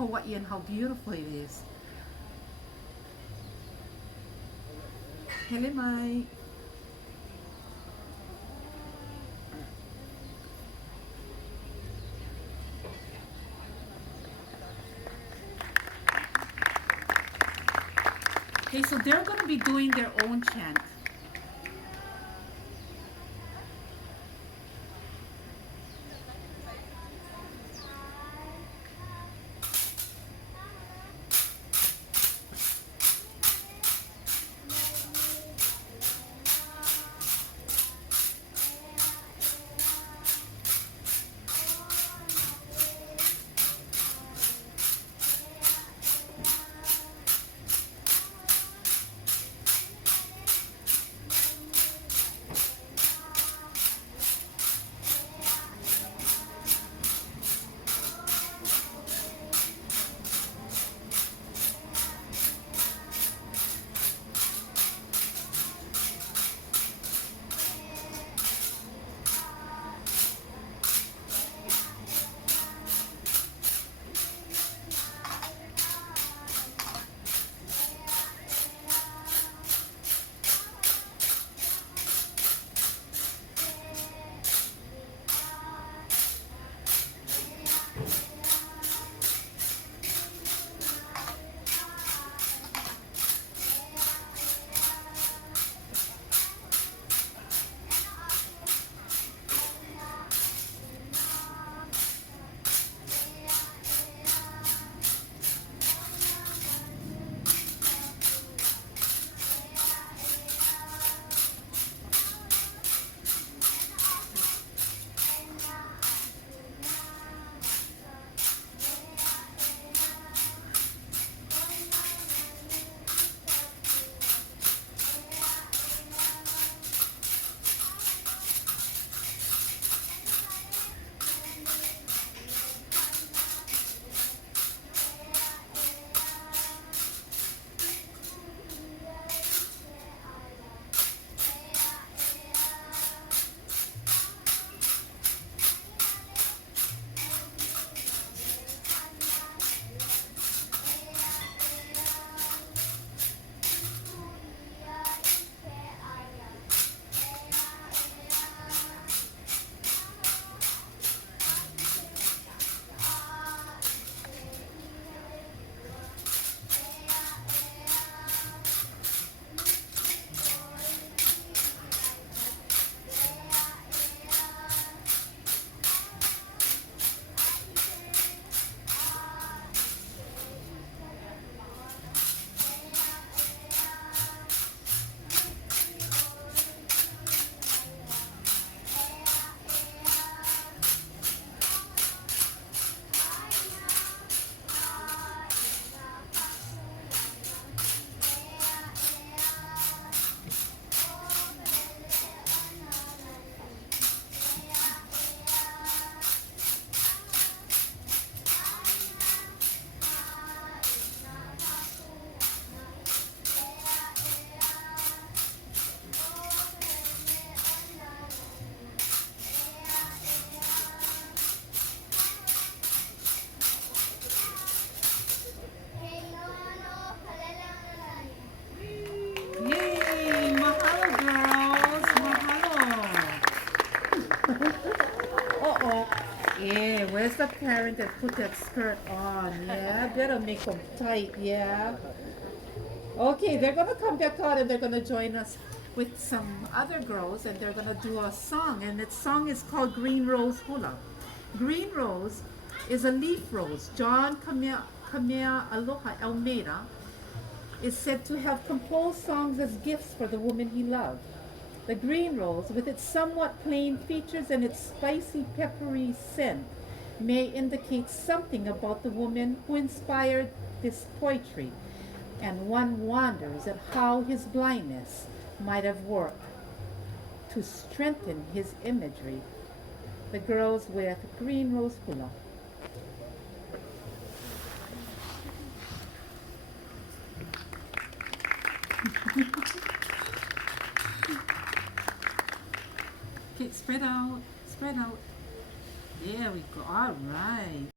Kauai and how beautiful it is. Hele mai. Okay, so they're going to be doing their own chant. Yay! Mahalo, girls! Mahalo! Uh-oh. Yeah, where's the parent that put that skirt on? Yeah, better make them tight, yeah. Okay, they're gonna come back out and they're gonna join us with some other girls and they're gonna do a song, and that song is called Green Rose Hula. Green Rose is a leaf rose. John Aloha Almeida is said to have composed songs as gifts for the woman he loved. The green rose, with its somewhat plain features and its spicy, peppery scent, may indicate something about the woman who inspired this poetry, and one wonders at how his blindness might have worked to strengthen his imagery. The girls with Green Rose Hula. Okay, spread out, spread out. There we go. All right.